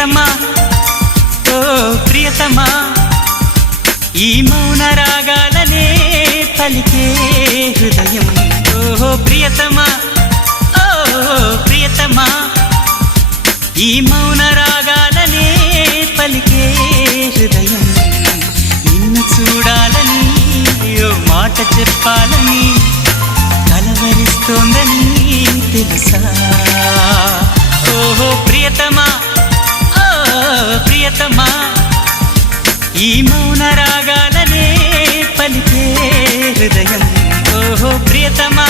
ప్రియతమా ఓ ప్రియతమా ఈ మౌన రాగాలనే పలికే హృదయం ఓ ప్రియతమా ఓ ప్రియతమా ఈ మౌన రాగాలనే పలికే హృదయం నిన్ను చూడాలని ఓ మాట చెప్పాలని కలవరిస్తోందని తెలుసా ఓహో ప్రియతమా ఓ ప్రియతమా ఈ మౌన రాగాలనే పలికే హృదయం ఓహో ప్రియతమా